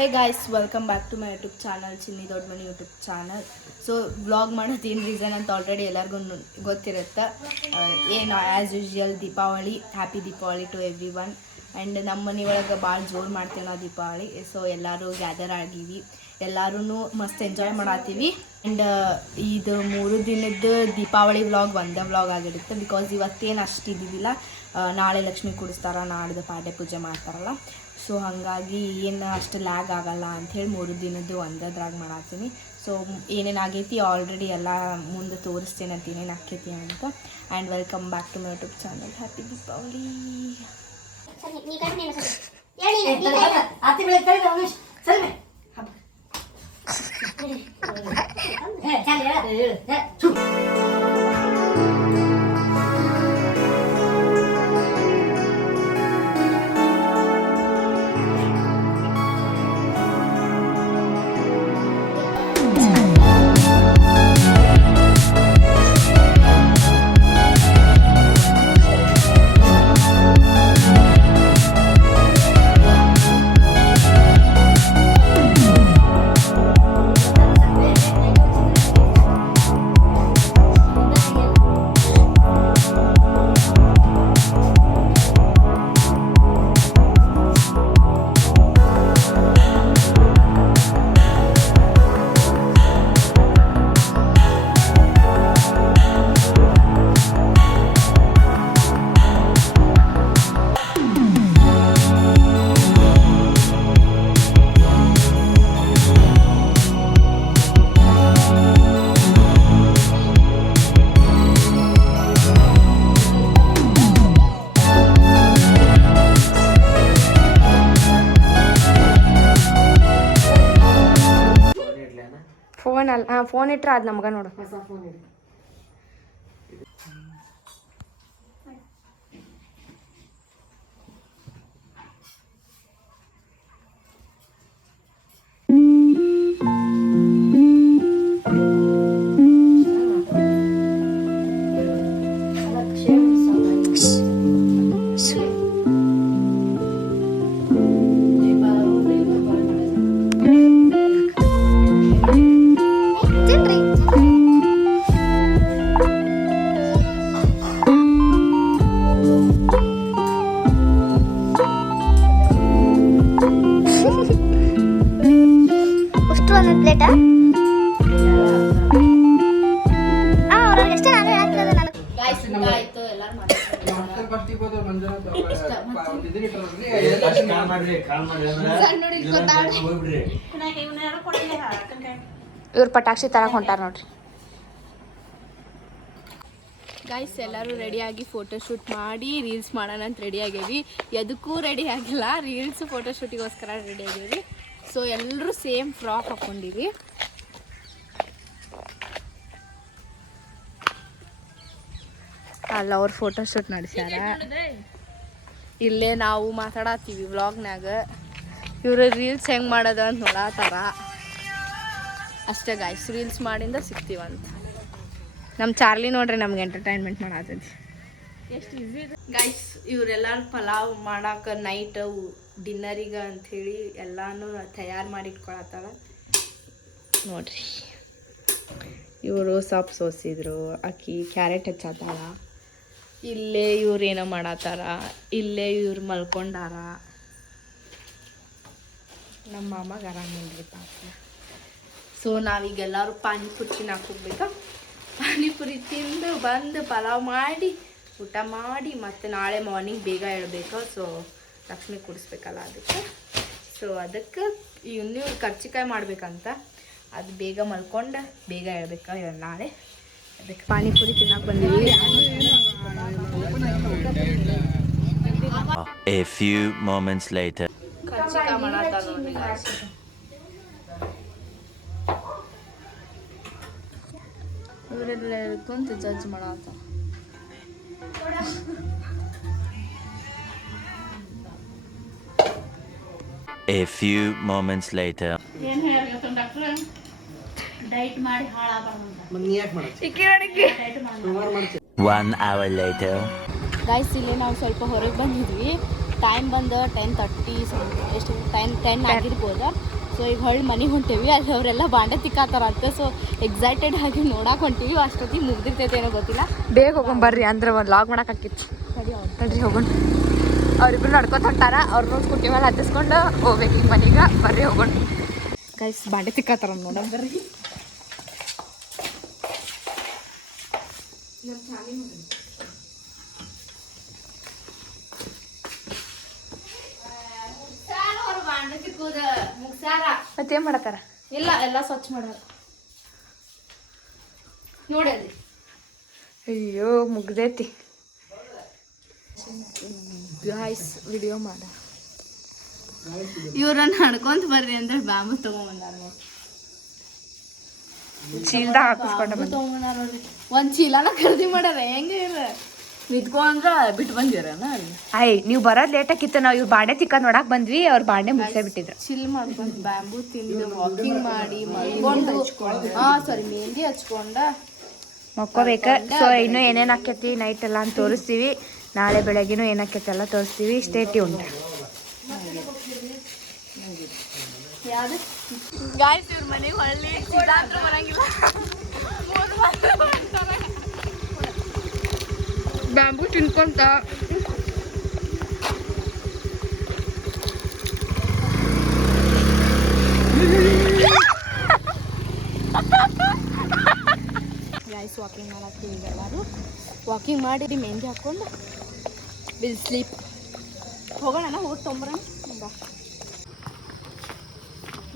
Hey guys welcome back to my YouTube channel Chinni ದೊಡ್ಡ ಮನೆ YouTube channel so vlog ಮಾಡೋದು ಏನು reason ಅಂತ ಆಲ್ರೆಡಿ ಎಲ್ಲರಿಗೂ ಗೊತ್ತಿರುತ್ತೆ. ಏನು as usual Deepavali happy Deepavali to everyone and ನಮ್ಮ ಮನೆ ಒಳಗೆ ಭಾಳ ಜೋರು ಮಾಡ್ತೀವಿ ನಾವು ದೀಪಾವಳಿ. ಸೊ ಎಲ್ಲರೂ ಗ್ಯಾದರ್ ಆಗೀವಿ. ಎಲ್ಲರೂ ಮಸ್ತ್ ಎಂಜಾಯ್ ಮಾಡತ್ತೀವಿ ಆ್ಯಂಡ್ ಇದು ಮೂರು ದಿನದ ದೀಪಾವಳಿ ವ್ಲಾಗ್ ಒಂದೇ ವ್ಲಾಗ್ ಆಗಿರುತ್ತೆ. ಬಿಕಾಸ್ ಇವತ್ತೇನು ಅಷ್ಟು ಇದ್ದಿದ್ದಿಲ್ಲ ನಾಳೆ ಲಕ್ಷ್ಮಿ ಕುಡಿಸ್ತಾರ, ನಾಡ್ದು ಪಾಡ್ಯ ಪೂಜೆ ಮಾಡ್ತಾರಲ್ಲ. ಸೊ ಹಾಗಾಗಿ ಏನು ಅಷ್ಟು ಲ್ಯಾಗ್ ಆಗಲ್ಲ ಅಂಥೇಳಿ ಮೂರು ದಿನದ್ದು ಒಂದದ್ರಾಗ ಮಾಡತ್ತೀನಿ. ಸೊ ಏನೇನಾಗೈತಿ ಆಲ್ರೆಡಿ ಎಲ್ಲ ಮುಂದೆ ತೋರಿಸ್ತೇನೆ ಅಂತ ಏನೇನು ಆಕೈತಿ ಅಂತ. And welcome back to my YouTube channel happy Deepavali ಸರಿ. ಅಲ್ಲ ಹಾಂ ಫೋನ್ ಇಟ್ರೆ ಅದು ನಮ್ಗೆ ನೋಡು. ಹೊಸ ಫೋನ್ ಇದೆ ತಿನ್ರಿ ಆಯಿತು ಎಲ್ಲರೂ ಇವ್ರು ಪಟಾಕ್ಷಿ ತರಕ್ ಹೊಂಟಾರ ನೋಡ್ರಿ. ಗಾಯ್ಸ್ ಎಲ್ಲರೂ ರೆಡಿಯಾಗಿ ಫೋಟೋಶೂಟ್ ಮಾಡಿ ರೀಲ್ಸ್ ಮಾಡೋಣ ಅಂತ ರೆಡಿ ಆಗೇವಿ ಎದಕ್ಕೂ ರೆಡಿ ಆಗಿಲ್ಲ. ರೀಲ್ಸ್ ಫೋಟೋಶೂಟಿಗೋಸ್ಕರ ರೆಡಿ ಆಗೇವಿ ಸೊ ಎಲ್ಲರೂ ಸೇಮ್ ಫ್ರಾಕ್ ಹಾಕೊಂಡಿವಿ ಅಲ್ಲ ಅವ್ರು ಫೋಟೋಶೂಟ್ ನಡೆಸ್ಯಾರ ಇಲ್ಲೇ ನಾವು ಮಾತಾಡತ್ತೀವಿ ವ್ಲಾಗ್ನಾಗ ಇವರು ರೀಲ್ಸ್ ಹೆಂಗೆ ಮಾಡೋದು ಅಂತ ನೋಡತ್ತಾರ ಅಷ್ಟೇ ಗಾಯ್ಸ್ ರೀಲ್ಸ್ ಮಾಡಿಂದ ಸಿಗ್ತೀವಂತ. ನಮ್ಮ ಚಾರ್ಲಿ ನೋಡ್ರಿ ನಮ್ಗೆ ಎಂಟರ್ಟೈನ್ಮೆಂಟ್ ಮಾಡತ್ತೈತಿ ಎಷ್ಟು ಈಸಿ ಗೈಸ್ ಇವರೆಲ್ಲರೂ ಪಲಾವ್ ಮಾಡಾಕ ನೈಟ್ ಡಿನ್ನರಿಗೆ ಅಂಥೇಳಿ ಎಲ್ಲಾನು ತಯಾರು ಮಾಡಿ ಇಟ್ಕೊಳತ್ತಾರ ನೋಡ್ರಿ. ಇವರು ಸಾಪ್ ಸೋಸಿದ್ರು ಅಕ್ಕಿ ಕ್ಯಾರೆಟ್ ಹಚ್ಚತ್ತಾಳ. ಇಲ್ಲೇ ಇವ್ರು ಏನೋ ಮಾಡತ್ತಾರ ಇಲ್ಲೇ ಇವ್ರು ಮಲ್ಕೊಂಡಾರ. ನಮ್ಮ ಮಾಮಗೆ ಆರಾಮಿಲ್ರಿ ಪಾಪ. ಸೊ ನಾವೀಗೆಲ್ಲರೂ ಪಾನಿಪುರಿ ತಿನ್ನಕ್ಕೆ ಹೋಗ್ಬೇಕಾ? ಪಾನಿಪುರಿ ತಿಂದು ಬಂದು ಪಲಾವ್ ಮಾಡಿ ಊಟ ಮಾಡಿ ಮತ್ತು ನಾಳೆ ಮಾರ್ನಿಂಗ್ ಬೇಗ ಹೇಳ್ಬೇಕು ಸೊ ಲಕ್ಷ್ಮಿ ಕುಡಿಸ್ಬೇಕಲ್ಲ ಅದಕ್ಕೆ. ಸೊ ಅದಕ್ಕೆ ಇನ್ನೂ ಕರ್ಚಿಕಾಯಿ ಮಾಡ್ಬೇಕಂತ. ಅದು ಬೇಗ ಮಲ್ಕೊಂಡು ಬೇಗ ಹೇಳ್ಬೇಕು ನಾಳೆ. ಅದಕ್ಕೆ ಪಾನಿಪುರಿ ತಿನ್ನಕ್ಕೆ ಬಂದಿಲ್ಲ A few moments later. ಕರ್ಚಿಕಾಯಿ ನೋಡ್ರಿ. ಇವರೆಲ್ಲ ಕುಂತು ಜಡ್ಜ್ ಮಾಡತ್ತ A few moments later. ಮತ್ತ್ ನೀ ಯಾಕ್ ಮಾಡತ್ತಿ? ಸುಮಾರ್ ಮಾಡ್ತಿ. One hour later. ಗಾಯ್ಸ್ ಇಲ್ಲಿ ನಾವು ಸ್ವಲ್ಪ ಹೊರಗೆ ಬಂದಿದ್ವಿ. ಟೈಮ್ ಬಂದು ಟೆನ್ ತರ್ಟಿ ಎಷ್ಟು? ಟೆನ್ ಟೆನ್ ಆಗಿರ್ಬೋದು. ಸೊ ಈಗ ಹೊಳ್ಳಿ ಮನೆಗೆ ಹೊಂಟೇವಿ. ಅಲ್ಲಿ ಅವರೆಲ್ಲ ಬಾಂಡೆ ತಿಕ್ಕಾತಾರ ಅಂತ. ಸೊ ಎಕ್ಸೈಟೆಡ್ ಆಗಿ ನೋಡಕ್ಕೆ ಹೊಂಟೀವಿ. ಅಷ್ಟೊತ್ತಿಗೆ ಮುಗ್ದಿರ್ತೈತೆ ಏನೋ ಗೊತ್ತಿಲ್ಲ. ಬೇಗ ಹೋಗೋಣ ಬರ್ರಿ. ಅಂದ್ರೆ ಒಂದು ಲಾಗ್ ಮಾಡಕ್ ಆಕಿತ್ತು ಸರಿ ಅವ್ರು ಹೋಗೋಣ. ಅವ್ರಿಬ್ರು ನಡ್ಕೊತ ಹೊಂಟಾರ ಅವ್ರನ್ನ ಸ್ಕೂಟಿ ಮೇಲೆ ಹತ್ತಿಸ್ಕೊಂಡು ಹೋಗ್ಬೇಕು ಈಗ ಮನೀಗ. ಬರ್ರಿ ಹೋಗೋಣ. ಗೈಸ್ ಬಾಂಡೆ ತಿಕ್ಕಾತಾರ ನೋಡೋಣ. ಬರ್ರಿ. ಮತ್ತೇನ್ ಮಾಡತ್ತಾರ? ಇಲ್ಲ ಎಲ್ಲ ಸ್ವಚ್ಛ ಮಾಡಾರ. ನೋಡಿ ಅಯ್ಯೋ ಮುಗ್ದೈತಿ. ಗಾಯ್ಸ್ ವಿಡಿಯೋ ಮಾಡ. ಇವ್ರನ್ನ ನಡ್ಕೊಂತ ಬರ್ರಿ ಅಂದ್ರೆ ಬ್ಯಾಂಬು ತಗೊಂಬಂದಾರ ಚೀಲ್ದ ಚೀಲ್ದಾಗ ಹಾಕಿಸ್ಕೊಂಡ ಬಂದ ತಗೊಂಬಂದಾರ ನೋಡ್ರಿ. ಒಂದ್ ಚೀಲನ ಖರೀದಿ ಮಾಡ್ಯಾರ ಹೆಂಗೆ ಇಲ್ಲ ನಿಂತ್ಕೊಂಡ್ರ ಬಿಟ್ಟು ಬಂದಿರನ ಅಲ್ಲಿ? ಆಯ್ ನೀವು ಬರೋದ್ ಲೇಟ್ ಆಗಿತ್ತು ನಾವು ಇವ್ರು ಬಾಂಡೆ ತಿಕ್ಕ ನೋಡಕ್ ಬಂದ್ವಿ ಅವ್ರ ಬಾಂಡೆ ಮುಗಿಸೇ ಬಿಟ್ಟಿದ್ರು. ಚಿಲ್ ಮಾಡ್ಕೊಂಡು ಬ್ಯಾಂಬು ತಿಂದು ವಾಕಿಂಗ್ ಮಾಡಿ ಮಲ್ಕೊಂಡು ಹಾ ಸಾರಿ ಮೆಹಂದಿ ಹಚ್ಕೊಂಡ ಮಕ್ಕೋಬೇಕ. ಸೊ ಇನ್ನೂ ಏನೇನು ಆಕೈತಿ ನೈಟ್ ಎಲ್ಲ ಅಂತ ತೋರಿಸ್ತೀವಿ. ನಾಳೆ ಬೆಳಗ್ಗೆನೂ ಏನಕ್ಕೆ ಎಲ್ಲ ತೋರಿಸ್ತೀವಿ ಸ್ಟೇಟಿ ಉಂಟು ಬ್ಯಾಂಬು ತಿನ್ಕೊಂತ. ಗಾಯ್ಸ್ ವಾಕಿಂಗ್ ಈಗ ಎಲ್ಲರೂ. ವಾಕಿಂಗ್ ಮಾಡಿ ಮೆಹಂದಿ ಹಾಕ್ಕೊಂಡು ವಿಲ್ ಸ್ಲೀಪ್ ಹೋಗೋಣ ಹೋಗಿ ತೊಂಬರೋಣ.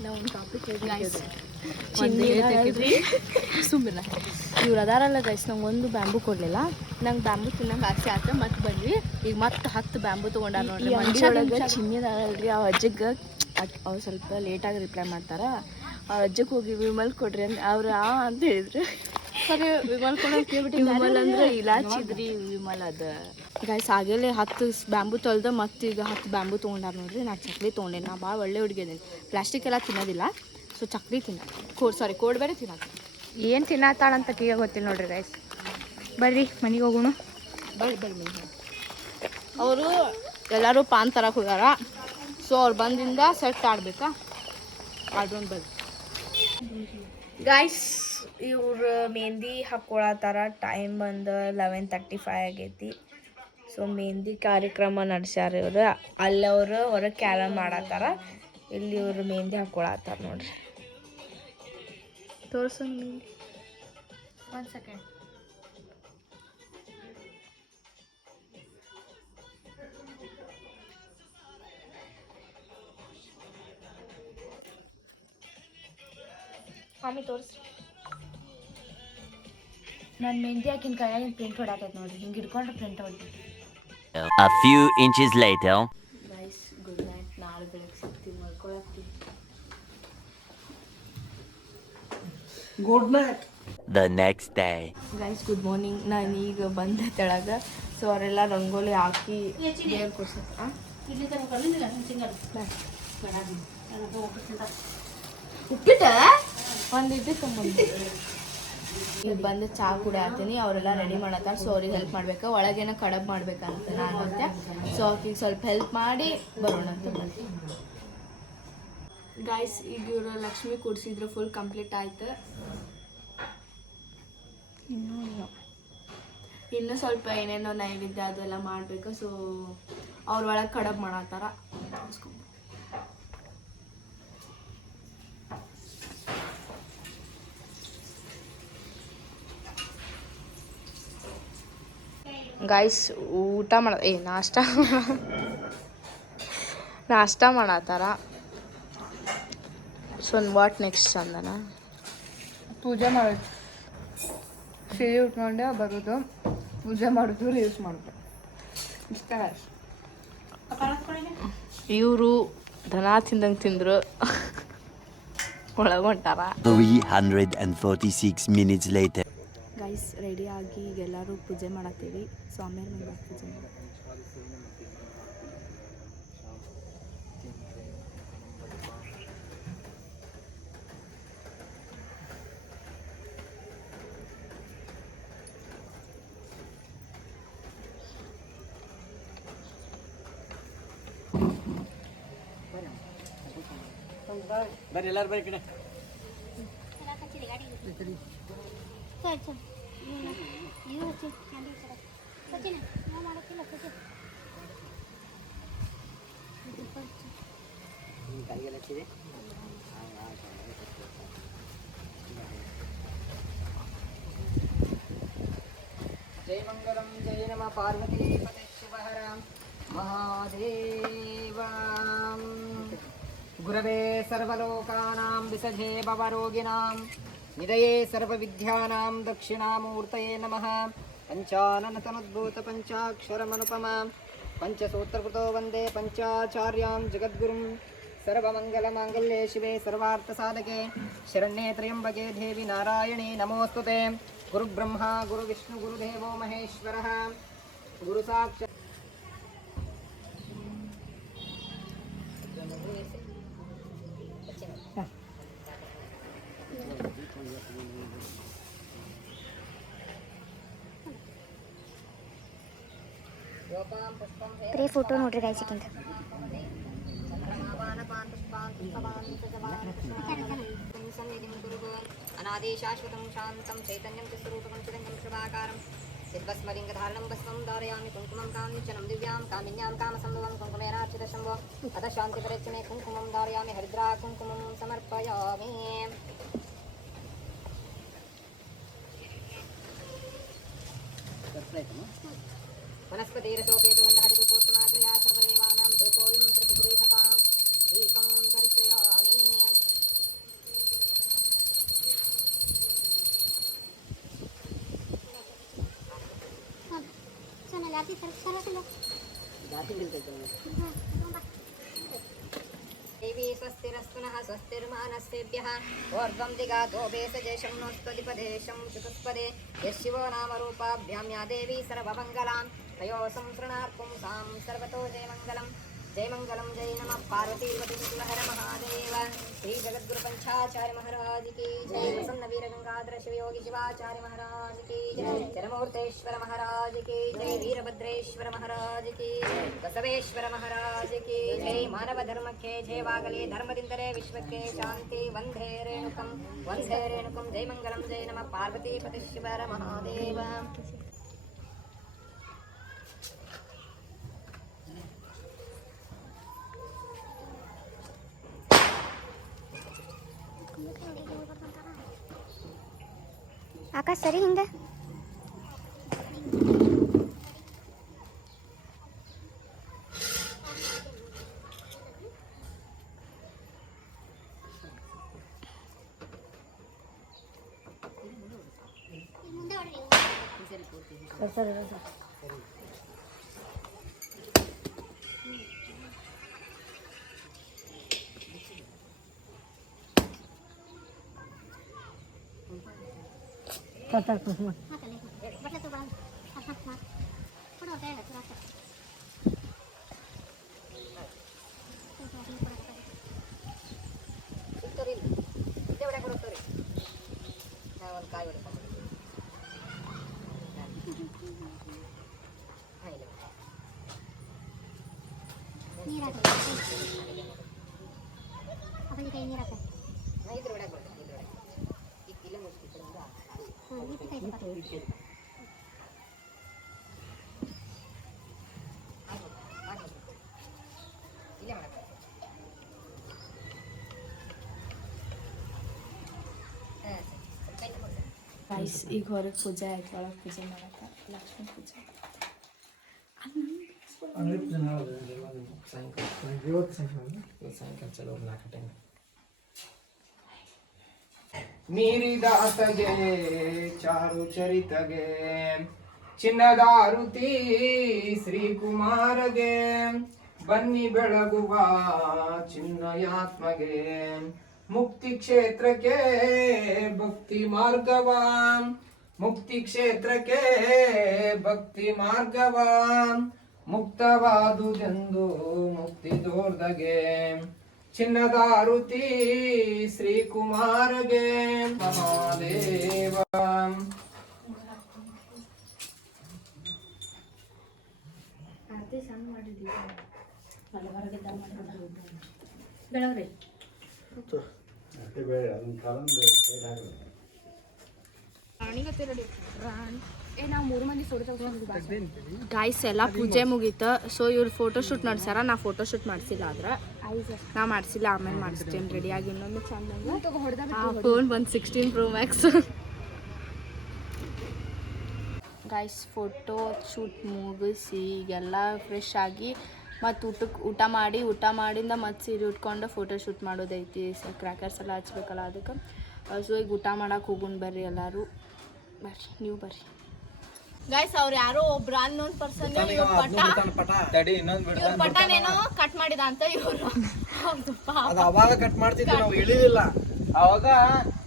ನಾವು ಒಂದು ಟಾಪಿಕ್ ಗೈಸ್ ಸುಮ್ಮನೆ ಇವ್ರು ಅದಾರಲ್ಲ ಗೈಸ್ ನಂಗೆ ಒಂದು ಬ್ಯಾಂಬು ಕೊಡಲಿಲ್ಲ. ನಂಗೆ ಬ್ಯಾಂಬು ತಿನ್ನಂಗೆ ಆಸೆ ಆಯ್ತು ಮತ್ತೆ ಬಂದ್ವಿ. ಈಗ ಮತ್ತೆ ಹತ್ತು ಬ್ಯಾಂಬು ತೊಗೊಂಡಾರ ನೋಡ್ರಿ. ಒಳಗೆ ಚಿನ್ನಿದಾರಲ್ರಿ ಆ ಅಜ್ಜಿಗೆ ಅವ್ರು ಸ್ವಲ್ಪ ಲೇಟಾಗಿ ರಿಪ್ಲೈ ಮಾಡ್ತಾರ. ಅವ್ರ ಅಜ್ಜಕ್ಕೆ ಹೋಗಿ ವಿಮಲ್ ಕೊಡ್ರಿ ಅಂತ ಅವ್ರು ಆ ಅಂತ ಹೇಳಿದ್ರು. ವಿಮಲ್ ಕೇಳ್ಬಿಟ್ಟು ವಿಮಲ್ ಅಂದ್ರೆ ವಿಮಲ್ ಅದ. ಗೈಸ್ ಆಗಲೇ ಹತ್ತು ಬ್ಯಾಂಬು ತೊಳೆದ ಮತ್ತೆ ಈಗ ಹತ್ತು ಬ್ಯಾಂಬು ತೊಗೊಂಡಾರ ನೋಡ್ರಿ ನಾ ಚಕ್ಲಿ ತೊಗೊಂಡೆ ನಾ ಭಾಳ ಒಳ್ಳೆ ಹುಡುಗಿ ಅದೇನಿ. ಪ್ಲಾಸ್ಟಿಕ್ ಎಲ್ಲ ತಿನ್ನೋದಿಲ್ಲ ಸೊ ಚಕ್ಲಿ ತಿನ್ನ ಕೋಡ್ ಸಾರಿ ಕೋಡ್ ಬೇರೆ ತಿನ್ನ ಏನ್ ತಿನ್ನತ್ತಾಳ ಅಂತ ಈಗ ಗೊತ್ತಿಲ್ಲ ನೋಡ್ರಿ ಗೈಸ್ ಬರ್ರಿ ಮನೆಗೆ ಹೋಗೋಣ. ಬರ್ರಿ ಬಳಿ ಅವರು ಎಲ್ಲರೂ ಪಾನ್ ತರಕ್ಕೆ ಹೋಗ್ಯಾರ. ಸೊ ಅವ್ರು ಬಂದಿಂದ ಸೆಟ್ ಆಡ್ಬೇಕಾ? ಆಡೋಣ ಬರ್ರಿ. ಗಾಯ್ಸ್ ಇವ್ರು ಮೆಹಂದಿ ಹಾಕ್ಕೊಳತ್ತಾರ ಟೈಮ್ ಬಂದು ಲೆವೆನ್ ತರ್ಟಿ ಫೈವ್ ಆಗೈತಿ. ಸೊ ಮೆಹಂದಿ ಕಾರ್ಯಕ್ರಮ ನಡೆಸ್ಯಾರ ಇವರು. ಅಲ್ಲಿ ಅವರು ಹೊರಗೆ ಕ್ಯಾರಮ್ ಮಾಡತ್ತಾರ. ಇಲ್ಲಿ ಇವರು ಮೆಹಂದಿ ಹಾಕ್ಕೊಳತ್ತಾರ ನೋಡ್ರಿ. ತೋರ್ಸ ಮೆಹಂದಿ ಒಂದು ಸೆಕೆಂಡ್ ಸ್ವಾಮಿ ತೋರಿಸ್ರಿ ನಾನು ಮೆಹಂದಿ ಹಾಕಿನ ಕೈಯಾಗಿನ ಪ್ರಿಂಟ್ ಹೊಡಾಕೈತೆ ನೋಡ್ರಿ. ಹಿಂಗೆ ಹಿಡ್ಕೊಂಡ್ರೆ ಪ್ರಿಂಟ್ ಹೊಡ್ತೈತಿ A few inches later. Guys good night ನಾಳೆ ಬೆಳಗ್ಗೆ ಸಿಗ್ತೀವಿ night. The next day. Guys good morning ನಾನು ಈಗ ಬಂದೆ ತೆಳಗ. ಸೊ ಅವರೆಲ್ಲ ರಂಗೋಲಿ ಹಾಕಿ ದೇವ್ರ ಕೊಡ್ಸ ಉಪ್ಪಿಟ್ಟ? ಒಂದು ಇದು ಈಗ ಬಂದು ಚಹಾ ಹಾಕ್ತೀನಿ. ಅವರೆಲ್ಲ ರೆಡಿ ಮಾಡತ್ತಾರ. ಸೊ ಅವ್ರಿಗೆ ಹೆಲ್ಪ್ ಮಾಡ್ಬೇಕು. ಒಳಗೇನ ಕಡಬ್ ಮಾಡ್ಬೇಕಂತ ನಾನು ಅಂತೆ. ಸೊ ಅವ್ರಿಗೆ ಸ್ವಲ್ಪ ಹೆಲ್ಪ್ ಮಾಡಿ ಬರೋಣ ಅಂತ ಗಾಯ್ಸ್ ಈಗ ಇವರು ಲಕ್ಷ್ಮಿ ಕೂಡಿಸಿದ್ರು ಫುಲ್ ಕಂಪ್ಲೀಟ್ ಆಯ್ತು. ಇನ್ನೂ ಇಲ್ಲ ಇನ್ನೂ ಸ್ವಲ್ಪ ಏನೇನೋ ನೈವೇದ್ಯ ಅದೆಲ್ಲ ಮಾಡಬೇಕು. ಸೊ ಅವ್ರ ಒಳಗೆ ಕಡಬ್ ಮಾಡತ್ತಾರ ಗಾಯ್ಸ್ ಊಟ ಮಾಡ ಏ ನಾಷ್ಟ ನಾಷ್ಟ ಮಾಡತ್ತಾರ ಸೊ ವಾಟ್ ನೆಕ್ಸ್ಟ್ ಚಂದನ ಪೂಜೆ ಮಾಡೋದು. ಸೀರೆ ಉಟ್ಕೊಂಡೆ ಬರೋದು. ಪೂಜೆ ಮಾಡೋದು ರೀಲ್ಸ್ ಮಾಡೋದು. ಇಷ್ಟ ಇವರು ದನ ತಿಂದಂಗೆ ತಿಂದ್ರು. ಒಳಗೊಂಟಾರ. 346 minutes later. ಗೈಸ್ ರೆಡಿಯಾಗಿ ಈಗ ಎಲ್ಲರೂ ಪೂಜೆ ಮಾಡತ್ತೀವಿ. ಸ್ವಾಮಿಯರ ಮುಂದೆ ಪೂಜೆ ಬರ್ರಿ ಎಲ್ಲಾರು ಬರ್ರಿ ಕಡೆ. ಸರಿ ಸರಿ. ನೀವು ಹಚ್ಚಿ ಕ್ಯಾಂಡಲ್ ಸರ ಸಚಿನ ನಾವು ಮಾಡೋಕ್ಕಿಲ್ಲ ಸಚಿನ್ ಕೈಗೆಲ್ಲ ಹಚ್ಚಿದೆ ಜೈ ಮಂಗಲಂ ಜೈ ನಮ ಪಾರ್ವತಿ ಪತೆ ಶಿವಹರ ಮಹಾದೇವ ಗುರವೇ ಸರ್ವಲೋಕಾನಾಂ ವಿಸಜೆ ಭವರೋಗಿಣಾಂ నిదయే సర్వవిద్యానాం దక్షిణామూర్తయే నమ. పంచాననతనుద్భూతపంచాక్షరమనుపమాం పంచసూత్రకృతో వందే పంచాచార్యాం జగద్గురుం. సర్వమంగళమాంగళ్యే శివే సర్వార్థసాధకే. శరణ్యే త్రయంబకే దేవి నారాయణే నమోస్తుతే. గురుబ్రహ్మ గురువిష్ణు గురుదేవో మహేశ్వర. గురుసాక్ష ಬರೀ ಫೋಟೋ ನೋಡ್ರಿ ಗಾಯ್ಸಿಕ್ಕಿಂತ ಅನಾದಿ ಶಾಶ್ವತಂ ಶಾಂತಂ ಚೈತನ್ಯಂ ಸ್ವರೂಪಂ ಚಿರಂಗಂ ಶುಭಾಕಾರಂ ಸಿದ್ಧಸ್ಮಲಿಂಗಧಾರಣಂ ಭಸ್ಮಂ ಧಾರಯಾಮಿ ಕುಂಕುಮಂ ಕಾಮಿಚನಂ ದಿವ್ಯಾಂ ಕಾಮಿನ್ಯಾಂ ಕಾಮಸಂಭವಂ ಕುಂಕುಮೇನಾರ್ಚಿತ ಶಂಭೋ ಅದ ಶಾಂತಿ ಪರೀಕ್ಷಮೆ ಕುಂಕುಮಂ ಧಾರಯಾಮಿ ಹರಿದ್ರಾ ಕುಂಕುಮಂ ಸಮರ್ಪಯಾಮಿ ఓర్ధ్వం దిగా గోభేషజేషం నోస్పదిపదేశం చతుస్పదే యశివో నామరూపాభ్యాం యా దేవీ సర్వమంగళాం తయోసం శృణార్పుం సాం సర్వతో జయమంగళం జయమంగళం జయ నమ పార్వతీపతిహర మహాదేవ శ్రీ జగద్గురు పంచాచార్య మహారాజ్కి జయ ప్రసన్న వీర గంగాధర శివయోగి శివాచార్య మహారాజ్కి జయ చరమూర్తేశ్వర మహారాజ్కి జయ వీరభద్రేశ్వర మహారాజ్ బసవేశ్వర మహారాజ్ జయ మానవ ధర్మಕ್ಕೆ జయ వాగలి ధర్మದಿಂದరే విశ్వಕ್ಕೆ శాంతి వందే రేణుకం వందే రేణుకం జయమంగళం జయ నమ పార్వతీపతి మహాదేవ ಆಕಾಶ್ ಸರಿ ಹಿಂದೆ ಬಟ್ಲೆ ತಗೊಂಡು ಕೊಡು ಅಂತ ಹೇಳ ಸುತ್ತರಿ ಇದೇ ಒಳಗೆ ಕೊಡುತ್ತಾರೆ ನಾವು ಒಂದು ಕಾಯಿ ಹೊಡ್ಕೊಂಡು ಹಾಂ ಇಲ್ಲ ನೀರು ಹಾಕಿ ಅವನಿಗೆ ಕೈ ನೀರು ಹಾಕ ಹಾಂ ಇದ್ರ ಒಳಗೆ ಕೊಡ್ತೀನಿ ಇದ್ರ ಒಳಗೆ ಈಗ ಇಲ್ಲ ಮುಗಿಸ್ತಿದ್ದರಿಂದ ಹ್ಞೂ ನೀರು ಕೈ ತಗೋ. ಇಲ್ಲೇ ಮಾಡಕ್ಕೆ ಹಾಂ ಸರಿ ಕೈ ತಗೊಂಡು ಗೈಸ್ ಈಗ ಹೊರಗೆ ಪೂಜೆ ಆಯ್ತು ಒಳಗೆ ಪೂಜೆ ಮಾಡಕ್ಕೆ ಲಕ್ಷ್ಮೀ ಪೂಜೆ ಮೀರಿದಾತಗೆ ಚಾರು ಚರಿತಗೆ. ಚಿನ್ನದಾರುತಿ ಶ್ರೀಕುಮಾರಗೆ. ಬನ್ನಿ ಬೆಳಗುವ ಚಿನ್ನಯಾತ್ಮಗೆ. ಮುಕ್ತಿ ಕ್ಷೇತ್ರಕ್ಕೆ ಭಕ್ತಿ ಮಾರ್ಗವ. ಮುಕ್ತಿ ಕ್ಷೇತ್ರಕ್ಕೆ ಭಕ್ತಿ ಮಾರ್ಗವ. ಮುಕ್ತವಾದುದೆಂದು ಮುಕ್ತಿ ದೋರ್ದಗೆ. ಚಿನ್ನದಾರುತಿ ಶ್ರೀಕುಮಾರಗೆ ಮಹಾದೇವ ಅದೇ ಸಣ್ಣ ಮಾಡಿದ್ದೀವಿ ಹೊರಗಿದ್ದ ಬೆಳಗ್ರಿ ಗಾಯ್ಸ್ ಎಲ್ಲ ಪೂಜೆ ಮುಗೀತ ಸೊ ಇವ್ರು ಫೋಟೋ ಶೂಟ್ ಮಾಡ್ಸ್ಯಾರ ನಾ ಫೋಟೋ ಶೂಟ್ ಮಾಡಿಸಿಲ್ಲ ಆದ್ರೆ ನಾ ಮಾಡಿಸಿಲ್ಲ ಆಮೇಲೆ ಮಾಡಿಸ್ತೀನಿ ರೆಡಿಯಾಗಿ ಇನ್ನೊಂದು ಚಂದ ಫೋನ್ ಬಂದು sixteen pro max guys photo shoot ಮುಗಿಸಿ ಈಗೆಲ್ಲ ಫ್ರೆಶ್ ಆಗಿ ಮತ್ತು ಊಟಕ್ಕೆ ಊಟ ಮಾಡಿ ಊಟ ಮಾಡಿಂದ ಮತ್ತು ಸೀರೆ ಉಟ್ಕೊಂಡು ಫೋಟೋ ಶೂಟ್ ಮಾಡೋದೈತಿ. ಕ್ರ್ಯಾಕರ್ಸ್ ಎಲ್ಲ ಹಚ್ಬೇಕಲ್ಲ ಅದಕ್ಕೆ. ಸೊ ಈಗ ಊಟ ಮಾಡೋಕೆ ಹೋಗೋಣ ಬರ್ರಿ ಎಲ್ಲರೂ. ಬರ್ರಿ ನೀವು ಬರ್ರಿ. ಗಾಯ್ಸ್ ಅವ್ರು ಯಾರೋ ಒಬ್ರು ಅನ್ನೋನ್ ಪರ್ಸನ್ ಪಟ. ತಡಿ ಇನ್ನೊಂದ್ ಇವ್ರ ಪಟನೇನೋ ಕಟ್ ಮಾಡಿದ ಅಂತ ಇವರು. ಅದು ಅವಾಗ ಕಟ್ ಮಾಡ್ತಿದ್ವಿ ನಾವು ಇಳಿಲಿಲ್ಲ ಅವಾಗ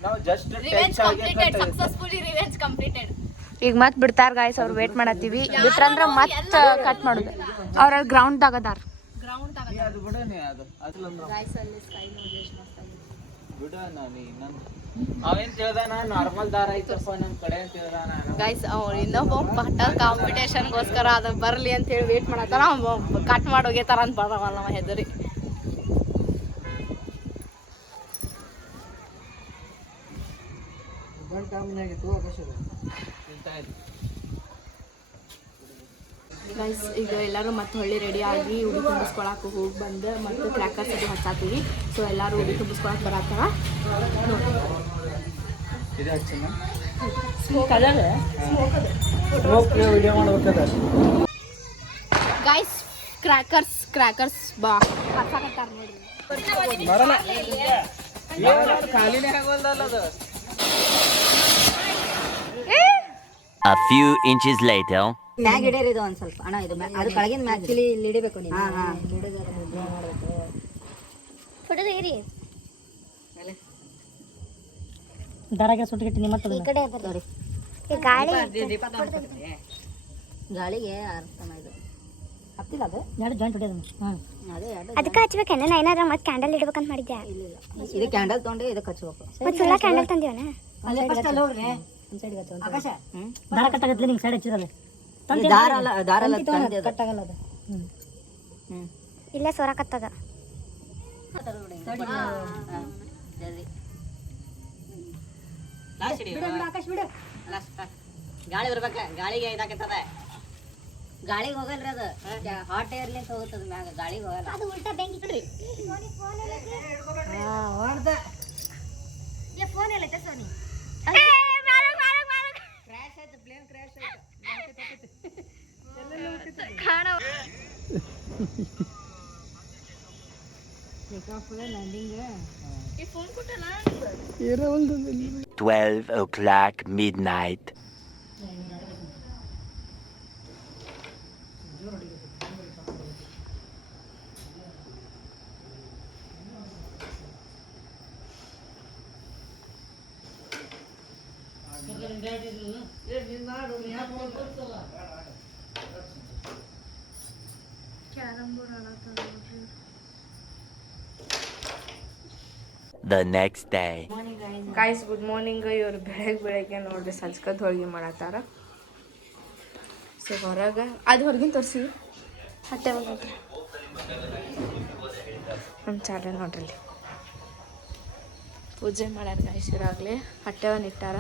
ನಾವು just revenge completed successfully revenge completed ಈಗ ಮತ್ ಬಿಡ್ತಾರ ಗಾಯ್ಸ್ ಅವ್ರು ವೇಟ್ ಮಾಡತ್ತೀವಿ. ಬಿಟ್ರಂದ್ರ ಮತ್ ಕಟ್ ಮಾಡುದು. ಅವ್ರ ಗ್ರೌಂಡ್ ತಗದಾರ. ಗ್ರೌಂಡ್ ಅದು ಬಿಡು ನೀ ಅದು ಗಾಯ್ಸ್ ಅಲ್ಲಿ ಸ್ಕೈ ನೋಡಿ ಎಷ್ಟು ಮಸ್ತ್ ಆಗಿದೆ. ಬಿಡ ನಾನು ಇನ್ನೊಂದು ಗೈಸ್ ಇನ್ನೊಬ್ಬ ಕಾಂಪಿಟೇಷನ್ ಕಾಂಪಿಟೇಷನ್ಗೋಸ್ಕರ ಅದು ಬರಲಿ ಅಂತ ಹೇಳಿ ವೇಟ್ ಮಾಡತ್ತಾರ. ಕಟ್ ಮಾಡಿ ಹೋಗ್ಯತಾರ ಅಂತ ಬರವಲ್ಲ ನಮ್ಮ ಹೆದರಿ. ಗೈಸ್ ಈಗ ಎಲ್ಲರೂ ಮತ್ತೆ ಹೊಳ್ಳಿ ರೆಡಿ ಆಗಿ ಉಡಿ ತುಂಬಿಸ್ಕೊಳಕ್ಕೆ ಹೋಗಿ ಬಂದು ಮತ್ತು ಕ್ರ್ಯಾಕರ್ಸ್ ಅದು ಹಚ್ಚಾತೀವಿ. ಸೊ ಎಲ್ಲರೂ ಉಡಿ ತುಂಬಿಸ್ಕೊಳಕ್ಕೆ ಬರತ್ತಾರ? ಇದು ಹಚ್ಚಿನ ಸ್ಮೋಕ್ ಅದಲ್ಲ ಸ್ಮೋಕ್ ವಿಡಿಯೋ ಮಾಡ್ಬೇಕದ ಗೈಸ್ ಕ್ರ್ಯಾಕರ್ಸ್ ಕ್ರ್ಯಾಕರ್ಸ್ ಬಾ ಹಚ್ಚಾಕತ್ತಾರ ನೋಡಿ ಬರಲ್ಲ ಖಾಲಿನೇ ಆಗೋಲ್ದಲ್ಲ ಅದು A few inches later. ಮ್ಯಾಗ್ ಹಿಡಿಯರಿ ಇದು ಒಂದ್ ಸ್ವಲ್ಪ ಅಣ್ಣ ಇದು ಮ್ಯಾಗ್- ಅದು ಕೆಳಗಿನ ಮ್ಯಾಗ್ ಇಲ್ಲಿ ಇಲ್ಲಿ ಹಿಡಿಬೇಕು ನೀವು ಫೋಟೋ ತೆಗೀರಿ ಈ ಕಡೆ ನಿಮ್ಮ ಗಾಳಿ ಗಾಳಿಗೆ ಅರ್ಥ ಇದು ಹತ್ತಿಲ್ಲ ಅದು? ಎರಡು ಜಾಯಿಂಟ್ ಹೊಡೆಯೋದು ಅದೇ ಎರಡು ಅದಕ್ಕೆ ಹಚ್ಬೇಕೇನ ನಾ ಏನಾರ ಮತ್ತೆ ಕ್ಯಾಂಡಲ್ ಇಡ್ಬೇಕಂತ ಮಾಡಿದ್ದೆ ಇದು ಕ್ಯಾಂಡಲ್ ತೊಗೊಂಡು ಇದಕ್ಕೆ ಹಚ್ಬೇಕು. ಮತ್ತೆ ಸುಳ್ಳ ಕ್ಯಾಂಡಲ್ ತಂದಿವನ? ದಾರ ನಿಂಗೆ ಸೈಡ್ ಹಚ್ಚಿರಲ್ಲ ದಾರ ಅಲ್ಲ ದಾರ ಅಲ್ಲ ಕಟ್ಟಾಗಲ್ಲ ಅದು. ಇಲ್ಲೇ ಸೋರಾಕತ್ತದ ಗಾಳಿ ಬರ್ಬೇಕ ಗಾಳಿಗೆ ಇದಾಕತ್ತದ. ಗಾಳಿಗೆ ಹೋಗಲ್ರಿ ಅದು. ಹಾಟ್ ಏರ್ಲಿಂತ ಹೋಗುತ್ತದ ಮ್ಯಾಗ ಗಾಳಿಗೆ ಹೋಗಲ್ಲ. ಅದು ಉಲ್ಟಾ ಬೆಂಕಿ ಬಿಡ್ರಿ ಫೋನ್ ಎಲ್ಲ Sony? Twelve o'clock midnight. The next day. Guys good morning ಇವ್ರು ಬೆಳಗ್ಗೆ ಬೆಳಗ್ಗೆ ನೋಡ್ರಿ ಸಜ್ಕದ್ ಹೋಳಿಗೆ ಮಾಡತ್ತಾರ. ಸೊ ಹೊರಗೆ. ಅದು ಹೊರಗಿನ ತೋರಿಸಿ. ಹಟ್ಟೆ ನೋಡ್ರಿ ನಮ್ಮ ಚಾಲೆ ನೋಡ್ರಿ ಇಲ್ಲಿ. ಪೂಜೆ ಮಾಡ್ಯಾರ ಗಾಯ್ಸ್ ಇರಾಗಲೇ ಹೊಟ್ಟೆವನ್ನ ಇಟ್ಟಾರ.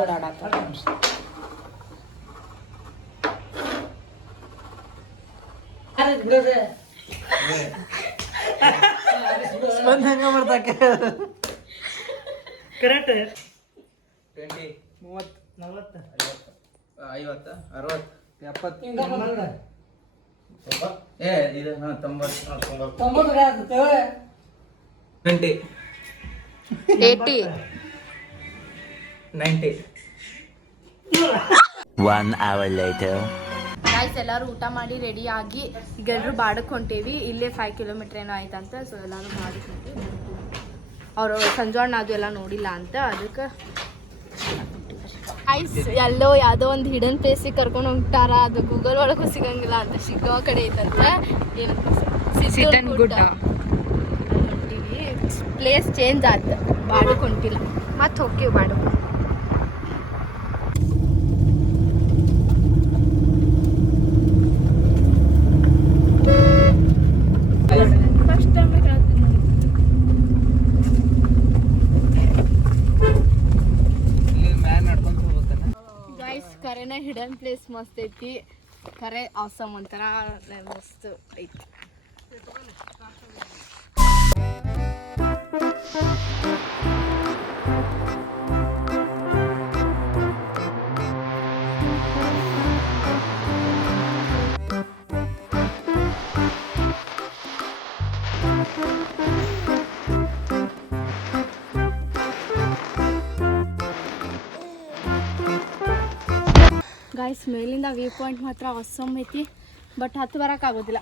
ಆಡತ್ತಾರ ಬಂದ್ ಹೆಂಗ ಬರ್ತಾಕೆ ಕರೆಕ್ಟ್ ಟ್ವೆಂಟಿ. ಮೂವತ್ತು ನಲ್ವತ್ತು? ಐವತ್ತ ಅರವತ್ತು ಎಪ್ಪತ್ತು. ಏ ಇದು ಹಾ ತೊಂಬತ್ತು twenty. Eighty. Ninety. One hour later. Guys ಎಲ್ಲರೂ ಊಟ ಮಾಡಿ ರೆಡಿ ಆಗಿ ಈಗ ಎಲ್ಲರೂ ಬಾಡಕ್ಕೆ ಹೊಂಟೇವಿ ಇಲ್ಲೇ ಫೈವ್ ಕಿಲೋಮೀಟ್ರ್ ಏನೋ ಆಯ್ತಂತ ಸೊ ಎಲ್ಲರೂ ಬಾಡಕ್ಕೆ ಹೊಂಟೇವಿ ಅವರು ಸಂಜೋಣ್ಣ ಅದು ಎಲ್ಲ ನೋಡಿಲ್ಲ ಅಂತ ಅದಕ್ಕೆ ಐಸ್ ಎಲ್ಲೋ ಯಾವುದೋ ಒಂದು ಹಿಡನ್ ಪ್ಲೇಸಿಗೆ ಕರ್ಕೊಂಡು ಹೋಗ್ತಾರ? ಅದು ಗೂಗಲ್ ಒಳಗೂ ಸಿಗಂಗಿಲ್ಲ ಅಂತ ಸಿಗೋ ಕಡೆ ಐತಂತ. ಗುಡ್ಡ. ಪ್ಲೇಸ್ ಚೇಂಜ್ ಆಯ್ತು. ಬಾಡಕ್ಕೆ ಹೊಂಟಿಲ್ಲ ಮತ್ತೆ ಹೋಗ್ತೀವಿ ಬಾಡು ಇಲ್ಲಿ ಮ್ಯಾಲ್ ನಡ್ಕೊಂತ ಹೋಗ್ಬೇಕನ್ನ ಗೈಸ್ ಕರೆನ ಪ್ಲೇಸ್ ಮಸ್ತ್ ಐತಿ. ಕರೆ ಅವಸಮ್ ಒಂಥರ ಮಸ್ತ್ ಐತಿ. ಗಾಯ್ಸ್ ಮೇಲಿಂದ ವ್ಯೂ ಪಾಯಿಂಟ್ ಮಾತ್ರ ಅವಸಮ್ ಐತಿ. ಬಟ್ ಹತ್ತು ಬರೋಕ್ಕಾಗೋದಿಲ್ಲ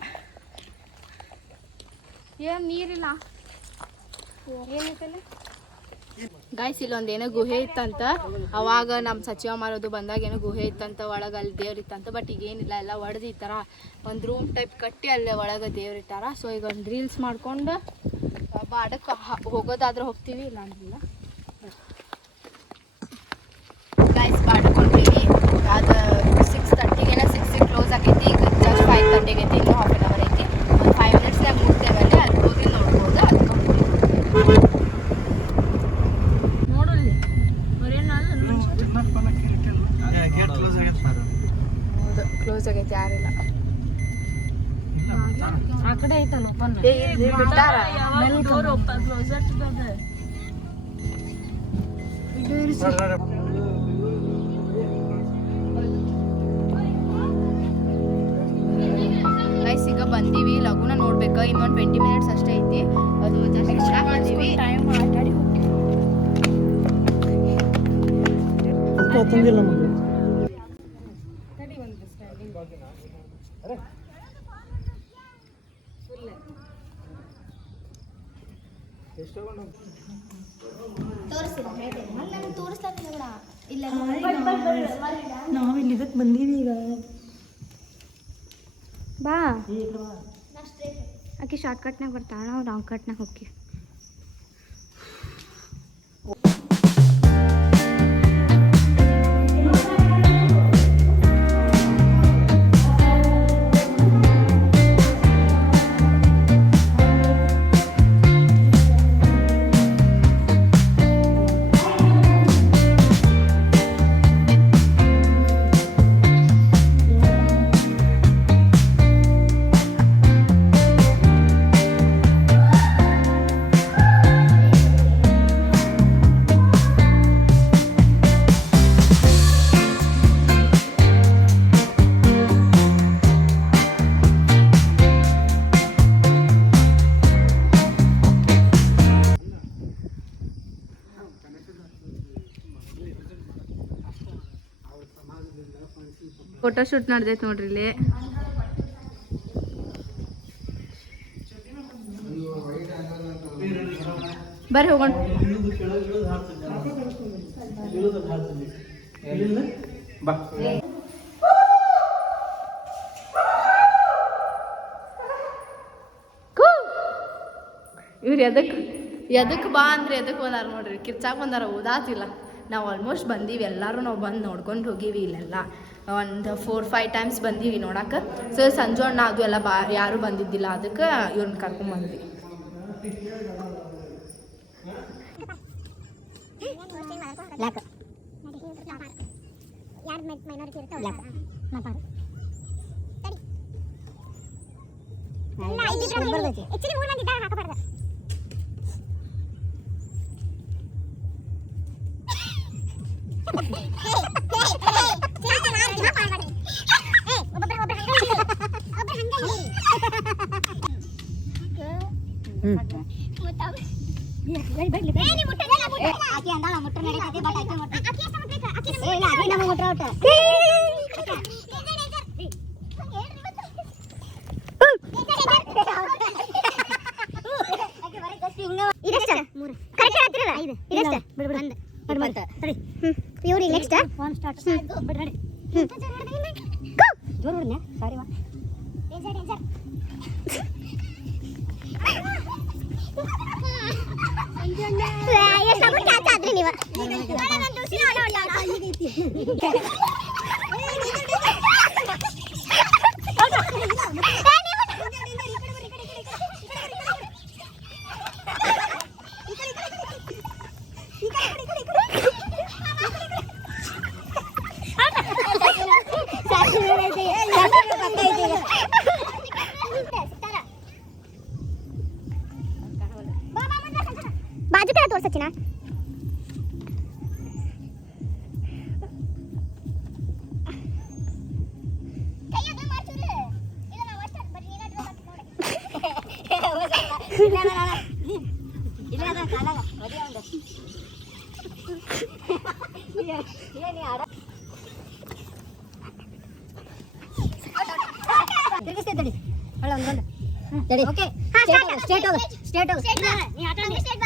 ಏನು ನೀರಿಲ್ಲ. ಏನೈತಲ್ಲ? ಗಾಯ್ಸ್ ಇಲ್ಲೊಂದು ಏನೋ ಗುಹೆ ಇತ್ತಂತ. ಅವಾಗ ನಮ್ಮ ಸಚಿವ ಮಾರೋದು ಬಂದಾಗ ಏನೋ ಗುಹೆ ಇತ್ತಂತ, ಒಳಗೆ ಅಲ್ಲಿ ದೇವ್ರು ಇತ್ತಂತ ಬಟ್ ಈಗ ಏನಿಲ್ಲ, ಎಲ್ಲ ಒಡೆದು ಈ ಥರ ಒಂದು ರೂಮ್ ಟೈಪ್ ಕಟ್ಟಿ ಅಲ್ಲೇ ಒಳಗೆ ದೇವ್ರು ಇಟ್ಟಾರ. ಸೊ ಈಗ ಒಂದು ರೀಲ್ಸ್ ಮಾಡ್ಕೊಂಡು ಬಾಡಕ್ಕೆ ಹೋಗೋದಾದ್ರೆ ಹೋಗ್ತೀವಿ ಇಲ್ಲ. ಅಂದಿಲ್ಲ ಗೈಸ್ ಬಾಡ್ಕೊಂತೀವಿ ಅದು ಸಿಕ್ಸ್ ತರ್ಟಿಗೆನ ಸಿಕ್ಸಿಗೆ ಕ್ಲೋಸ್ ಆಗೈತಿ ಈಗ ಜಸ್ಟ್ ಫೈವ್ ತರ್ಟಿಗೆ ಐತಿ ಇನ್ನೂ ಹಾಫ್ ಆನ್ ಅವರ್ ಐತಿ ಒಂದು ಫೈವ್ ಮಿನಿಟ್ಸ್ನಾಗ ಮುಗ್ತೇವೆ ಅಲ್ಲಿ ಹೋಗಿ ನೋಡ್ಬೋದು ಹೌದು ಕ್ಲೋಸ್ ಆಗೈತಿ ಯಾರಿಲ್ಲ. ಆ ಕಡೆ ಐತಲ್ಲ ಓಪನ್ ಇಲ್ಲಿ ಬಿಟ್ಟಾರ? ಇನ್ನೊಂದು ಟ್ವೆಂಟಿ ಮಿನಿಟ್ಸ್ ಅಷ್ಟೇ ಐತಿ. ಅದು ಜಸ್ಟ್ ಬಂದೀವಿ ಬಾ ಆಕೆ ಬರ್ತಾಳೆ ನಾವು ಲಾಂಗ್ ಕಟ್ನಾಗ ಹೋಗಿ? ಫೋಟೋ ಶೂಟ್ ನಡ್ದೈತೆ ನೋಡ್ರಿ ಇಲ್ಲಿ. ಬರ್ರಿ ಹೋಗೋಣ. ಇವ್ರು ಎದಕ್ ಎದಕ್ಕೆ ಬಾ ಅಂದ್ರೆ ಎದಕ್ ಬಂದಾರ ನೋಡ್ರಿ? ಕಿರ್ಚಾಕ್ ಬಂದಾರ ಓದಾತಿಲ್ಲ. ನಾವು ಆಲ್ಮೋಸ್ಟ್ ಬಂದೀವಿ. ಎಲ್ಲರೂ ನಾವು ಬಂದು ನೋಡ್ಕೊಂಡು ಹೋಗೀವಿ ಇಲ್ಲೆಲ್ಲ. ಒಂದು ಫೋರ್ ಫೈವ್ ಟೈಮ್ಸ್ ಬಂದೀವಿ ನೋಡಕ್ಕೆ ಸೊ ಸಂಜೋಣ್ಣ ಅದು ಎಲ್ಲ ಬಾ ಯಾರೂ ಬಂದಿದ್ದಿಲ್ಲ. ಅದಕ್ಕೆ ಇವ್ರನ್ನ ಕರ್ಕೊಂಡ್ ಬಂದ್ವಿ. ಕರೆಕ್ಟ್ ಹೇಳ್ತಿರಲ್ಲ ಇದು ಇದೆಷ್ಟ ಬಿಡು ಬಿಡು ಅಂದ ಬಿಡು ಬಂತ ಸರಿ ಹ್ಮ್ ಇವ್ರಿಗೆ ನೆಕ್ಸ್ಟ್ ಫೋನ್ ಸ್ಟಾರ್ಟ್ ಬಿಡು ಓಕೆ ಸ್ಟೇಟ್ ಹೋಗು ಸ್ಟೇಟ್ ಹೋಗು ಮುಂದ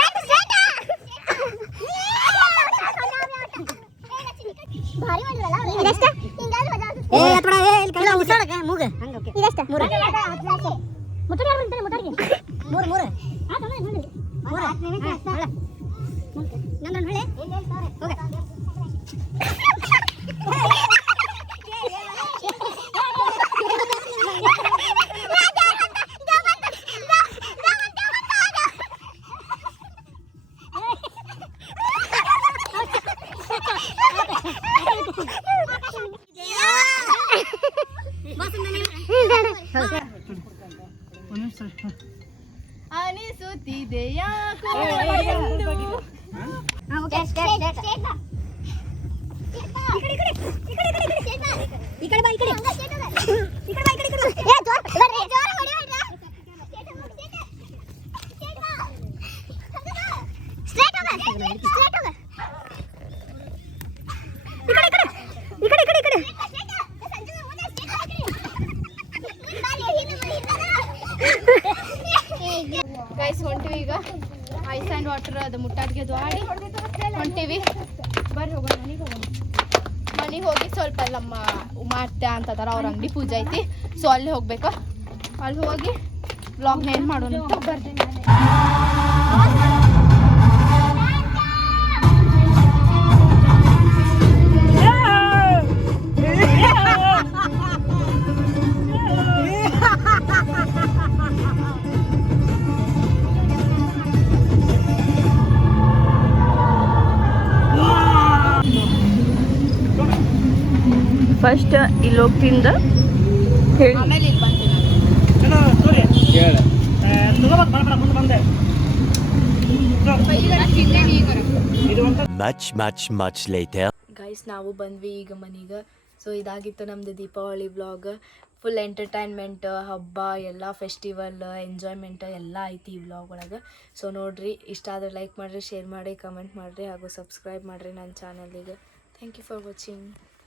ಅಲ್ಲಿ ಹೋಗಿ ಬ್ಲಾಗ್ ಏನು ಮಾಡೋಣ ಅಂತ ಬರ್ತೀನಿ. ಫಸ್ಟ್ ಇಲ್ಲಿ ಹೋಗ್ತಿಂದ ಹೇಳಿ. ಆಮೇಲೆ ಇಲ್ಲಿ much much much, much guys ನಾವು ಬಂದ್ವಿ ಈಗ ಮನೀಗ. ಸೊ ಇದಾಗಿತ್ತು ನಮ್ಮದು ದೀಪಾವಳಿ ವ್ಲಾಗ್ ಫುಲ್ ಎಂಟರ್ಟೈನ್ಮೆಂಟ್ ಹಬ್ಬ ಎಲ್ಲ ಫೆಸ್ಟಿವಲ್ ಎಂಜಾಯ್ಮೆಂಟ್ ಎಲ್ಲ ಐತಿ ಈ ವ್ಲಾಗ್ ಒಳಗೆ. ಸೊ ನೋಡಿರಿ ಇಷ್ಟ ಆದರೆ ಲೈಕ್ ಮಾಡಿರಿ ಶೇರ್ ಮಾಡಿ ಕಮೆಂಟ್ ಮಾಡಿರಿ ಹಾಗೂ ಸಬ್ಸ್ಕ್ರೈಬ್ ಮಾಡಿರಿ ನನ್ನ ಚಾನಲಿಗೆ ಥ್ಯಾಂಕ್ ಯು ಫಾರ್ ವಾಚಿಂಗ್